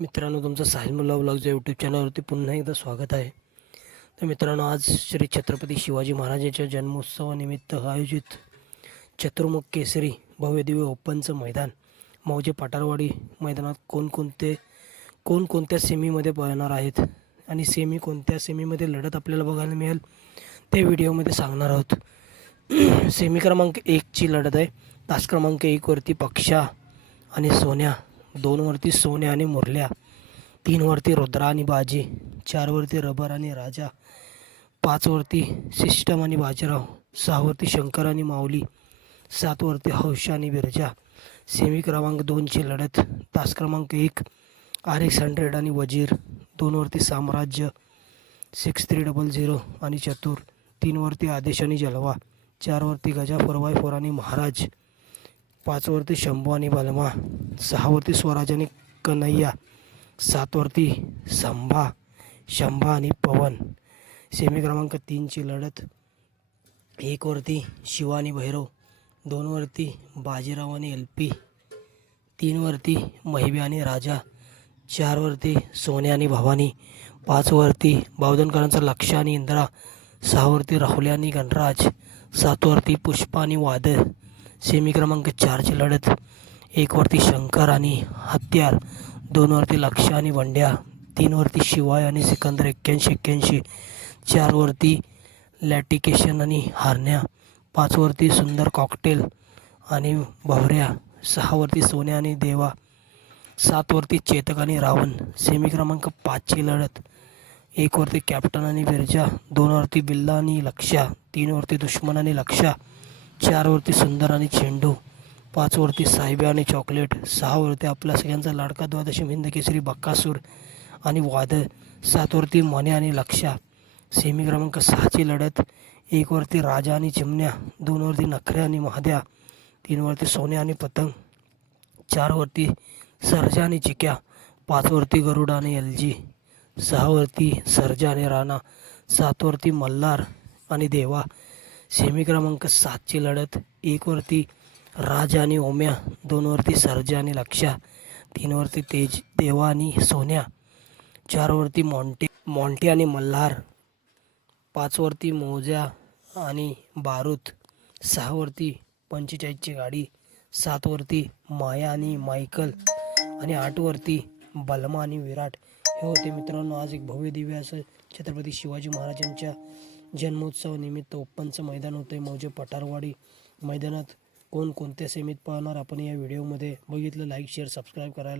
मित्रांनो, तुमचं साहिल मुल्ला व्लॉग्स या यूट्यूब चॅनलवरती पुन्हा एकदा स्वागत आहे. तर मित्रांनो, आज श्री छत्रपती शिवाजी महाराजांच्या जन्मोत्सवानिमित्त आयोजित चतुर्मुख केसरी भव्यदिव्य ओपनचं मैदान मौजे पठारवाडी मैदानात कोणकोणत्या सेमीमध्ये पळणार आहेत आणि कोणत्या सेमीमध्ये लढत आपल्याला बघायला मिळेल ते व्हिडिओमध्ये सांगणार आहोत. सेमी क्रमांक 1ची लढत आहे. तास क्रमांक 1वरती पक्षा आणि सोन्या, 2वरती सोन्या आणि मुरल्या, 3वरती रुद्रा आणि बाजी, 4वरती रबर आणि राजा, 5वरती सिस्टम आणि बाजीराव, 6वरती शंकर आणि माऊली, 7वरती हौशा आणि बिरजा. सेमी क्रमांक 2ची लढत. तास क्रमांक 1 RX100 आणि वजीर, 2वरती साम्राज्य, 6300 आणि चतुर, 3वरती आदेश आणि जलवा, 4वरती गजा 4x4 आणि महाराज, 5वरती शंभू आणि बलमा, 6वरती स्वराज आणि कन्हैया, 7वरती शंभा आणि पवन. सेमी क्रमांक 3ची लढत. 1वरती शिवा आणि भैरव, 2वरती बाजीराव आणि LP, 3वरती महिब्या आणि राजा, 4वरती सोन्या आणि भवानी, 5वरती बावधनकरांचा लक्ष आणि इंद्रा, 6वरती राहुल्या आणि गणराज, 7वरती पुष्पा आणि वादळ. सेमी क्रमांक 4ची लढत. 1वरती शंकर आणि हत्यार, 2वरती लक्ष आणि वंड्या, 3वरती शिवाय आणि सिकंदर 81-81, 4वरती लॅटिकेशन आणि हारण्या, 5वरती सुंदर कॉकटेल आणि भवऱ्या, 6वरती सोन्या आणि देवा, 7वरती चेतक आणि रावण. सेमी क्रमांक 5ची लढत. 1वरती कॅप्टन आणि बिरजा, 2वरती बिल्ला आणि लक्षा, 3वरती दुश्मन आणि लक्षा, 4वरती सुंदर आणि चेंडू, 5वरती साहेब्या आणि चॉकलेट, 6वरती आपला सगळ्यांचा लाडका द्वादशी हिंद केसरी बक्कासूर आणि वादळ, 7वरती मने आणि लक्षा. सेमी क्रमांक 6ची लढत. 1वरती राजा आणि चिमण्या, 2वरती नखरे आणि महाद्या, 3वरती सोन्या आणि पतंग, 4वरती सर्जा आणि चिक्या, 5वरती गरुडा आणि LG, 6वरती सर्जा आणि राणा, 7वरती मल्हार आणि देवा. सेमी क्रमांक 7ची लढत. 1वरती राजा आणि ओम्या, 2वरती सर्जा आणि लक्षा, 3वरती तेज देवा आणि सोन्या, 4वरती मॉन्टे आणि मल्हार, 5वरती मोजा आणि बारूद, 6वरती 45ची गाडी, 7वरती माया आणि मायकल आणि 8वरती बलमा आणि विराट. हे होते मित्रांनो आज एक भव्य दिव्य असं छत्रपती शिवाजी महाराजांच्या जन्मोत्सवानिमित्त ओपनचं मैदान होतं आहे मौजे पठारवाडी मैदानात. कोणत्या सेमीत पळणार आपण या व्हिडिओमध्ये बघितलं. लाईक शेअर सबस्क्राईब करायला